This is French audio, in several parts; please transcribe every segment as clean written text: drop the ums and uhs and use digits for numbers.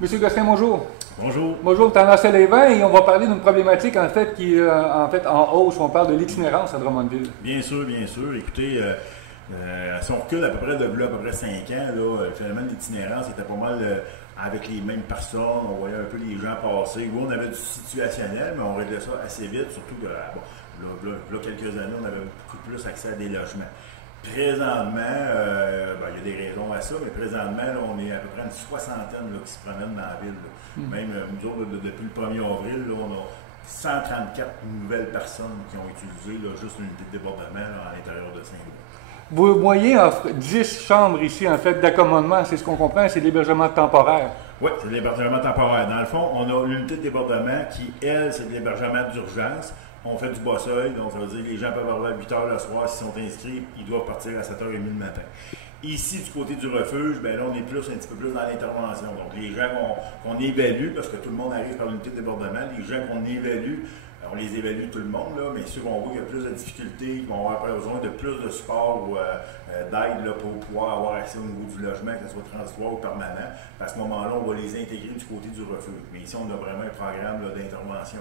Monsieur Gosselin, bonjour. Bonjour. Bonjour, Tendance les vins et on va parler d'une problématique en fait qui est en hausse. On parle de l'itinérance à Drummondville. Bien sûr, bien sûr. Écoutez, si on recule à peu près de là, à peu près 5 ans, là, le phénomène d'itinérance était pas mal avec les mêmes personnes. On voyait un peu les gens passer. Oui, on avait du situationnel, mais on réglait ça assez vite, surtout que là, quelques années, on avait beaucoup plus accès à des logements. Présentement, il y a des raisons à ça, mais présentement, là, on est à peu près une soixantaine là, qui se promènent dans la ville. Même nous autres, depuis le 1er avril, là, on a 134 nouvelles personnes qui ont utilisé là, juste l'unité de débordement là, à l'intérieur de Saint-Louis. Vous voyez 10 chambres ici, en fait, d'accommodement, c'est ce qu'on comprend, c'est l'hébergement temporaire. Oui, c'est l'hébergement temporaire. Dans le fond, on a l'unité de débordement qui, elle, c'est de l'hébergement d'urgence. On fait du bas-seuil, donc ça veut dire que les gens peuvent arriver à 8 h le soir. S'ils sont inscrits, ils doivent partir à 7 h 30 le matin. Ici, du côté du refuge, ben là, on est un petit peu plus dans l'intervention. Donc, les gens qu'on évalue, parce que tout le monde arrive par l'unité de débordement, les gens qu'on évalue, on les évalue tout le monde, là, mais ceux qu'on voit qu'il y a plus de difficultés, qui vont avoir besoin de plus de support ou d'aide pour pouvoir avoir accès au niveau du logement, que ce soit transitoire ou permanent, à ce moment-là, on va les intégrer du côté du refuge. Mais ici, on a vraiment un programme d'intervention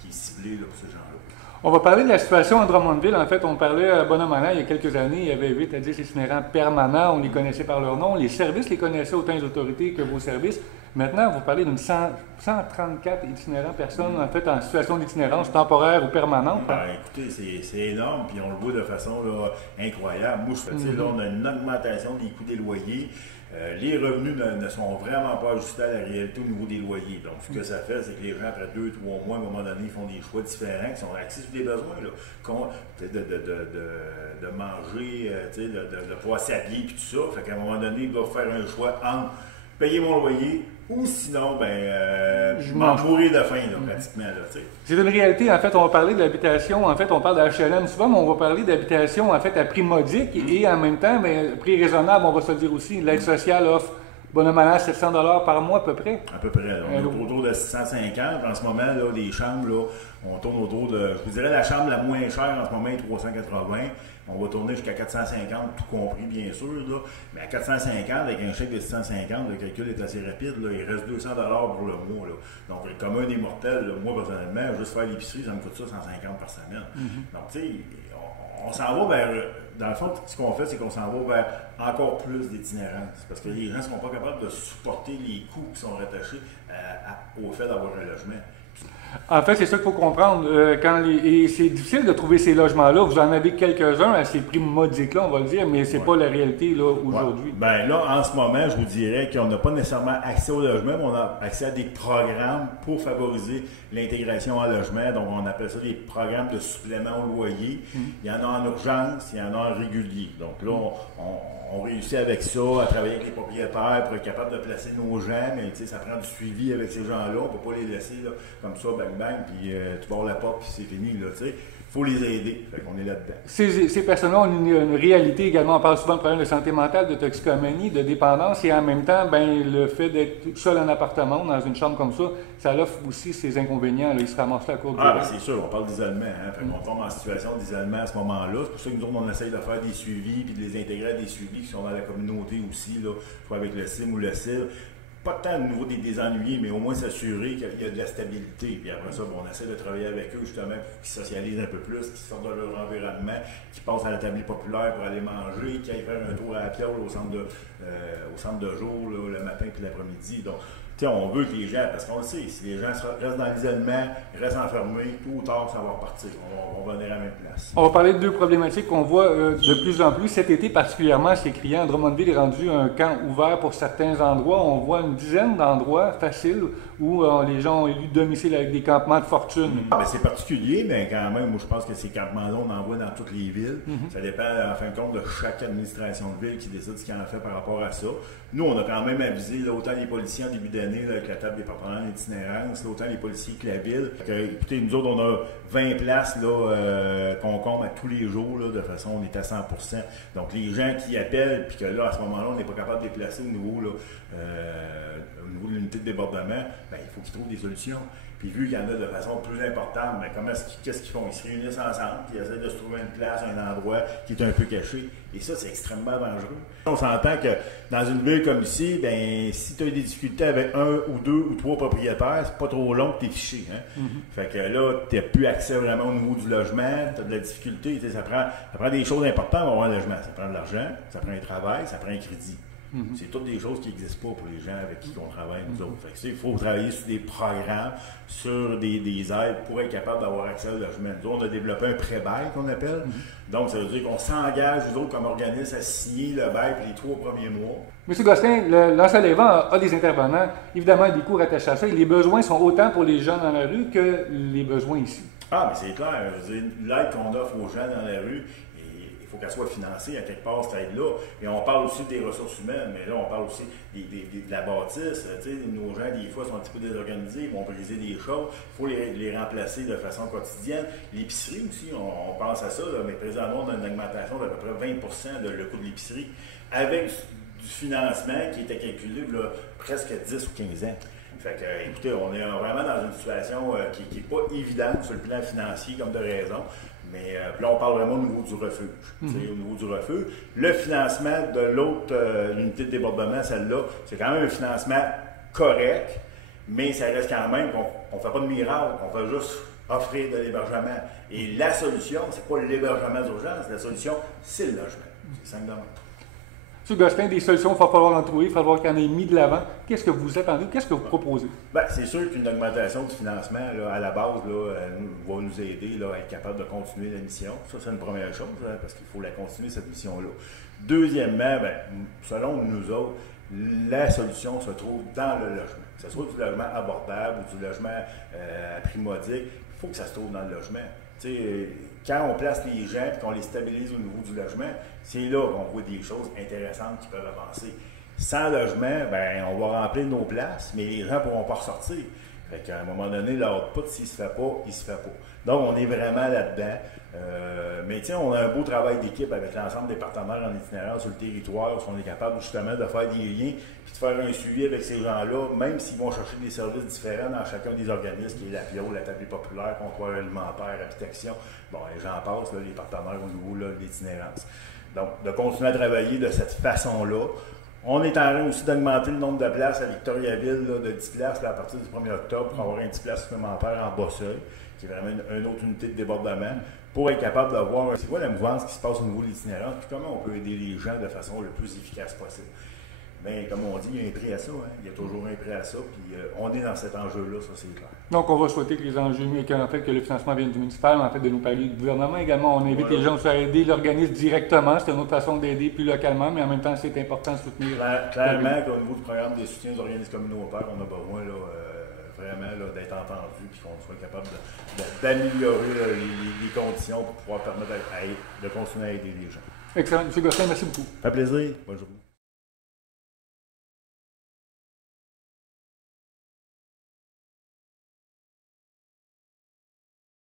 qui est ciblé là, pour ces gens-là. On va parler de la situation à Drummondville. En fait, on parlait à Bonhomme-Anna il y a quelques années, il y avait 8 à 10 itinérants permanents, on les connaissait par leur nom, les services les connaissaient autant les autorités que vos services. Maintenant, vous parlez d'une 134 itinérants personnes, en fait, en situation d'itinérance temporaire ou permanente. Écoutez, c'est énorme, puis on le voit de façon là, incroyable. Moi, là, on a une augmentation des coûts des loyers. Les revenus ne sont vraiment pas ajustés à la réalité au niveau des loyers. Donc, ce que ça fait, c'est que les gens, après 2-3 mois, à un moment donné, ils font des choix différents, qui sont axés sur des besoins, là, de manger, de pouvoir s'habiller, puis tout ça. Fait qu'à un moment donné, ils doivent faire un choix entre payer mon loyer ou sinon, je m'en mourir de faim, là, pratiquement. C'est une réalité. En fait, on va parler de l'habitation. En fait, on parle d'HLM souvent, mais on va parler d'habitation en fait, à prix modique et en même temps, prix raisonnable, on va se le dire aussi. L'aide sociale offre Bonhomme-Anna 700 $ par mois à peu près. À peu près. On est autour de 650. En ce moment, là, les chambres, là, on tourne autour de, je vous dirais, la chambre la moins chère en ce moment est 380. On va tourner jusqu'à 450, tout compris, bien sûr. Là. Mais à 450, avec un chèque de 650, le calcul est assez rapide. Là. Il reste 200 $ pour le mois. Là. Donc, le commun des mortels, là, moi, personnellement, juste faire l'épicerie, ça me coûte ça 150 par semaine. Donc, tu sais, on s'en va vers... Dans le fond, ce qu'on fait, c'est qu'on s'en va vers encore plus d'itinérance. Parce que les gens ne seront pas capables de supporter les coûts qui sont rattachés au fait d'avoir un logement. En fait, c'est ça qu'il faut comprendre. Et c'est difficile de trouver ces logements-là. Vous en avez quelques-uns à ces prix modiques-là, on va le dire, mais c'est pas la réalité là aujourd'hui. Bien là, en ce moment, je vous dirais qu'on n'a pas nécessairement accès au logement, mais on a accès à des programmes pour favoriser l'intégration en logement. Donc, on appelle ça des programmes de supplément au loyer. Il y en a en urgence, il y en a en régulier. Donc là, on réussit avec ça à travailler avec les propriétaires pour être capable de placer nos gens, mais ça prend du suivi avec ces gens-là. On ne peut pas les laisser là, comme ça, bang bang, puis tu barres la porte, puis c'est fini. Il faut les aider. Fait qu'on est là-dedans. Ces personnes-là ont une réalité également. On parle souvent de problèmes de santé mentale, de toxicomanie, de dépendance, et en même temps, le fait d'être seul en appartement, dans une chambre comme ça offre aussi ses inconvénients. Là. Ils se ramassent là à court de c'est sûr, on parle d'isolement. On tombe en situation d'isolement à ce moment-là. C'est pour ça que nous autres, on essaye de faire des suivis, puis de les intégrer à des suivis qui sont dans la communauté aussi, là, soit avec le CIM ou le CIR. Pas tant au niveau des ennuyés, mais au moins s'assurer qu'il y a de la stabilité. Puis après ça, on essaie de travailler avec eux justement pour qu'ils socialisent un peu plus, qu'ils sortent de leur environnement, qu'ils passent à la table populaire pour aller manger, qu'ils aillent faire un tour à la pierre au centre de jour là, le matin puis l'après-midi. Donc, on veut que les gens, parce qu'on le sait, si les gens restent dans l'isolement, restent enfermés, tôt ou tard, ça va repartir. On va venir à la même place. On va parler de deux problématiques qu'on voit de plus en plus. Cet été particulièrement, c'est criant. Drummondville est rendu un camp ouvert pour certains endroits. On voit une dizaine d'endroits faciles où les gens ont élu domicile avec des campements de fortune. C'est particulier, mais quand même, moi je pense que ces campements-là, on en voit dans toutes les villes. Ça dépend, en fin de compte, de chaque administration de ville qui décide ce qu'il en fait par rapport à ça. Nous, on a quand même avisé là, autant les policiers en début d'année avec la table des partenaires d'itinérance, autant les policiers que la ville. Écoutez, nous autres, on a 20 places qu'on compte à tous les jours, là, de façon, on est à 100%. Donc, les gens qui appellent, puis que là, à ce moment-là, on n'est pas capable de les placer au niveau de l'unité unité de débordement, bien, il faut qu'ils trouvent des solutions. Puis vu qu'il y en a de façon plus importante, bien, qu'est-ce qu'ils font? Ils se réunissent ensemble, puis ils essaient de se trouver une place, un endroit qui est un peu caché. Et ça, c'est extrêmement dangereux. On s'entend que dans une ville comme ici, bien, si tu as des difficultés avec un ou deux ou trois propriétaires, c'est pas trop long que tu es fiché. Hein? Fait que là, tu n'as plus accès vraiment au niveau du logement, tu as de la difficulté. Ça prend des choses importantes pour avoir un logement. Ça prend de l'argent, ça prend un travail, ça prend un crédit. C'est toutes des choses qui n'existent pas pour les gens avec qui on travaille, nous autres. Fait que, il faut travailler sur des programmes, sur des aides pour être capable d'avoir accès au logement. Nous autres, on a développé un pré-bail qu'on appelle. Donc, ça veut dire qu'on s'engage, nous autres, comme organisme, à signer le bail pour les 3 premiers mois. M. Gosselin, l'Ense-à-Lévent a des intervenants. Évidemment, des coûts rattachés à ça. Et les besoins sont autant pour les gens dans la rue que les besoins ici. Ah, mais c'est clair. Je veux dire, l'aide qu'on offre aux gens dans la rue, il faut qu'elle soit financée à quelque part, cette aide-là. Et on parle aussi des ressources humaines, mais là, on parle aussi de la bâtisse. Tu sais, nos gens, des fois, sont un petit peu désorganisés, vont briser des choses. Il faut les remplacer de façon quotidienne. L'épicerie aussi, on pense à ça, là, mais présentement, on a une augmentation d'à peu près 20% de le coût de l'épicerie, avec du financement qui était calculé là, presque 10 ou 15 ans. Fait que, écoutez, on est vraiment dans une situation qui n'est pas évidente sur le plan financier, comme de raison. Mais là, on parle vraiment au niveau du refuge. Au niveau du refuge. Le financement de l'autre unité de débordement, celle-là, c'est quand même un financement correct, mais ça reste quand même qu'on ne fait pas de miracle, on fait juste offrir de l'hébergement. Et la solution, c'est pas l'hébergement d'urgence, la solution, c'est le logement. C'est simple de même. M. Gosselin, des solutions, il va falloir en trouver, il va falloir qu'il y en ait mis de l'avant. Qu'est-ce que vous attendez? Qu'est-ce que vous proposez? Bien, c'est sûr qu'une augmentation du financement, là, à la base, là, va nous aider là, à être capable de continuer la mission. Ça, c'est une première chose, hein, parce qu'il faut la continuer, cette mission-là. Deuxièmement, bien, selon nous autres, la solution se trouve dans le logement. Que ce soit du logement abordable ou du logement à prix modique, il faut que ça se trouve dans le logement. T'sais, quand on place les gens et qu'on les stabilise au niveau du logement, c'est là qu'on voit des choses intéressantes qui peuvent avancer. Sans logement, ben, on va remplir nos places, mais les gens ne pourront pas ressortir. Fait qu'à un moment donné, l'output, s'il ne se fait pas, il ne se fait pas. Donc, on est vraiment là-dedans. Mais on a un beau travail d'équipe avec l'ensemble des partenaires en itinérance sur le territoire, où on est capable justement de faire des liens et de faire un suivi avec ces gens-là, même s'ils vont chercher des services différents dans chacun des organismes, qui est la PIO, la table populaire, comptoir alimentaire, habitation. Bon, et j'en passe, là, les partenaires au niveau là, de l'itinérance. Donc, de continuer à travailler de cette façon-là. On est en train aussi d'augmenter le nombre de places à Victoriaville, là, de 10 places là, à partir du 1er octobre, pour avoir un 10 places supplémentaires en Bosseuil, qui est vraiment une autre unité de débordement, pour être capable de voir c'est quoi la mouvance qui se passe au niveau de l'itinérance, puis comment on peut aider les gens de façon le plus efficace possible. Mais comme on dit, il y a un prix à ça. Hein? Il y a toujours un prix à ça. Puis on est dans cet enjeu-là, ça c'est clair. Donc on va souhaiter que les enjeux, qu'en fait que le financement vienne du municipal, en fait de nous parler du gouvernement également. On invite les gens à aider l'organisme directement. C'est une autre façon d'aider plus localement, mais en même temps c'est important de soutenir. Clairement qu'au niveau du programme des soutiens aux organismes communautaires, on a besoin là, vraiment d'être entendu et qu'on soit capable d'améliorer les conditions pour pouvoir permettre de continuer à aider les gens. Excellent. M. Gosselin, merci beaucoup. Ça fait plaisir. Bonne journée.